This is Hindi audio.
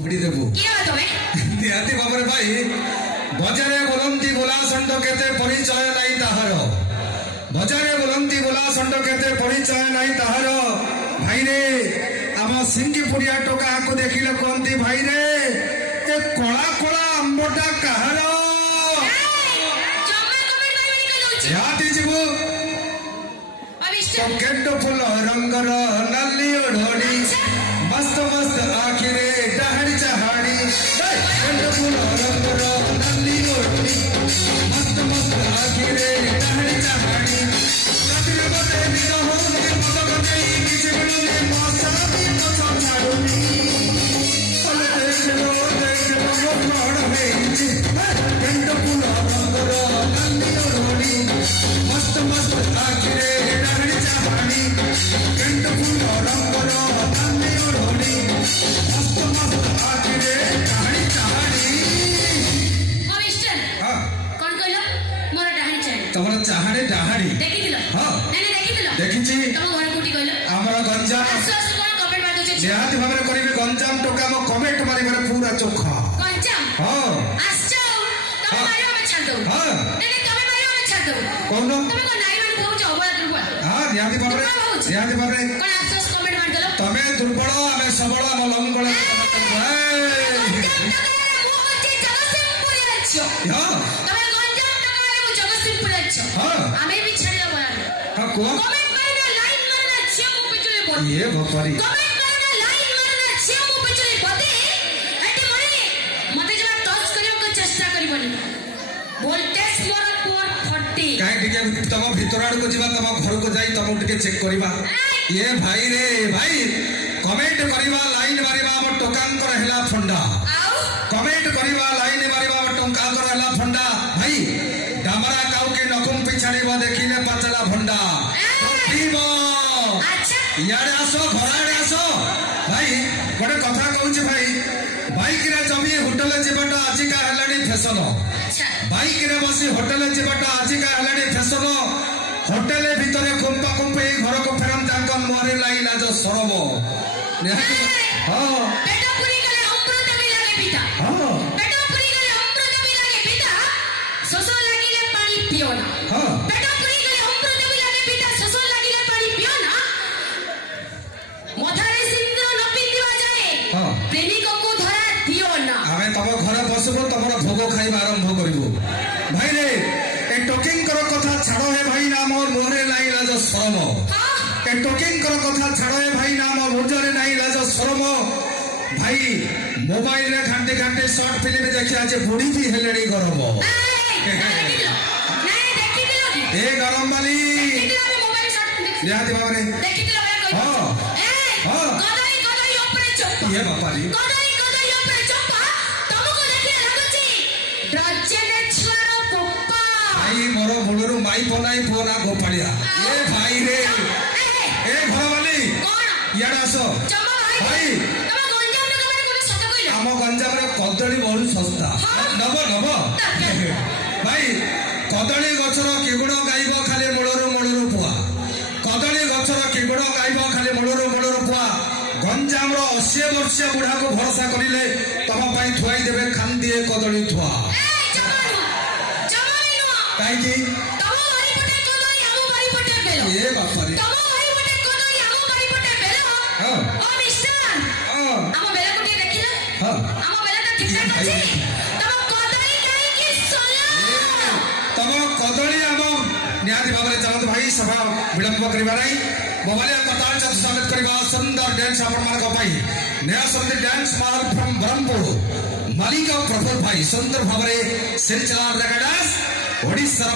देबू निहाती भाବରେ भाई बजारे बोलंती बोला संड केते परिचय नाही ताहार बजारे बोलंती बोला संड केते परिचय नाही ताहार भाई रे आम सिंगीपुरिया टोका को देखिले कहंती भाई रे ए कोला कोला अंबटा काहार निहाती जीवो केंट फुल रंगर नाली ओढ़ी मस्त मस्त आखिरे डहरी चहाड़ी केंट फुल रंगर नाली ओढ़ी मस्त मस्त आखिरे डहरी चहाड़ी कतिर बते निद हो मत बते किछ बिलुने मौसा भी मत छाड़ुनी अल देख लो वो प्राण है केंट फुल रंगर नाली ओढ़ी मस्त मस्त आखिरे डहरी चहाड़ी केंट फुल रंगर नाली ओढ़ी मस्त मस्त आखिरे डहरी चहाड़ी कौन कहलो मोर डहाणी चाहे तमर चाहाड़े डहाड़ी देखिथिलो हां नहीं देखिथिलो देखिछि तम घर कोठी कहलो हमर गंजाम आसो आसो कोन कमेंट मार दोछ निहाती भाବରେ करिवे गंजाम टोका म कमेंट मारिबारे पूरा चोखा गंजाम हां आसो तम मारियो हम छाड़ दो हां नहीं तमे मारियो हम छाड़ दो कोन तमे को नाई मान कहू अबला दुर्बल हां निहाती भाବରେ कोन आसो आसो कमेंट मार देलो तमे दुर्बल आमे सबल म लंगळ हां हमें भी छड़िया बना हां को कमेंट करना लाइक करना छे मु पिचले बोल ये भपारी कमेंट करना लाइक करना छे मु पिचले बदे एटे मरे मते जरा टच करियो को चेष्टा करिवनी वोल्टेज मोर 440 काहे टिके तम भीतर आड़ को जीवा तम घर को जाई तम टिके चेक करबा ये भाई रे भाई कमेंट करबा लाइन मारिबा हम टोकान कर हेला फंडा आउ कमेंट करबा लाइन मारिबा हम टोका कर हेला फंडा भाई डामरा काउ के नखुम पिछाड़ीबा देखिले पाचला भंडा पीबो अच्छा यारे आसो घराड़े आसो भाई गोटे कथा कहूँ भाई बाइक रे जमी होटल जीवाटा आजिका हेलानी फैशन अच्छा बाइक रे बसी होटल जीवाटा आजिका हेलानी फैशन होटल भितर कुंपा कुंपे घर को फेरम जांक मोरे लाइला जो सरम हां पेट पूरी गले अमृत भी लागे पिता हां पेट पूरी गले अमृत भी लागे पिता ससो लागिले पानी पियो ना हां पेट पूरी गले अमृत भी लागे पिता ससो लागिले पानी पियो ना मथारे सिंदूर न पिंदिवा जाए हां प्रेमिक को धरा दियो ना आमे तम घर बसबो तमरा भोग खाइबा आरंभ करिवो भाई रे ए टोकिंग करो कथा छाड़ो है भाई ना मोर मोहरे लाई लाज शरम ए टोकिंग करो कथा छाड़ो है भाई ना मोर मुजरे नाही लाज शरम भाई मोबाइल रे घंटे घंटे शॉर्ट फिल्म देखि आज बुढ़ी भी हेलेड़ी गरम ए गरम वाली निहाती भाବରେ हां हां ये बापारी भाई मोर मुलरू माई बनाई फोना गोपालिया ए भाई रे ए घर वाली यार आसो भाई आम गंजाम रे कदली बहुत सस्ता नब नब भाई कदली गछर किगुण गाइब खाली मूलरू पुआ कदली गछर किगुण गाइब खाली मूलरू पुआ गंजाम रो 80 वर्षीय बुढ़ा को भरोसा करिले तम पाई थुआई देबे खांदिए कदली थुआ काई की ये बापारी हां हां हम बेला कुटी देखिला हां हम बेला तो ठीक ठाक अछि तम कदई काई की सोला तम कदली आम निहाती भाବରେ चलत भाई सभा विलंब करिबा नाही मोबाइल कतार चत स्वागत करिबा सुंदर डांस आपण मान को भाई नया शब्द डांस मार फ्रॉम ब्रह्मपुर मालिका प्रफुल्ल भाई सुंदर भाବରେ सिलचला रेकॉर्डर्स ओडिशा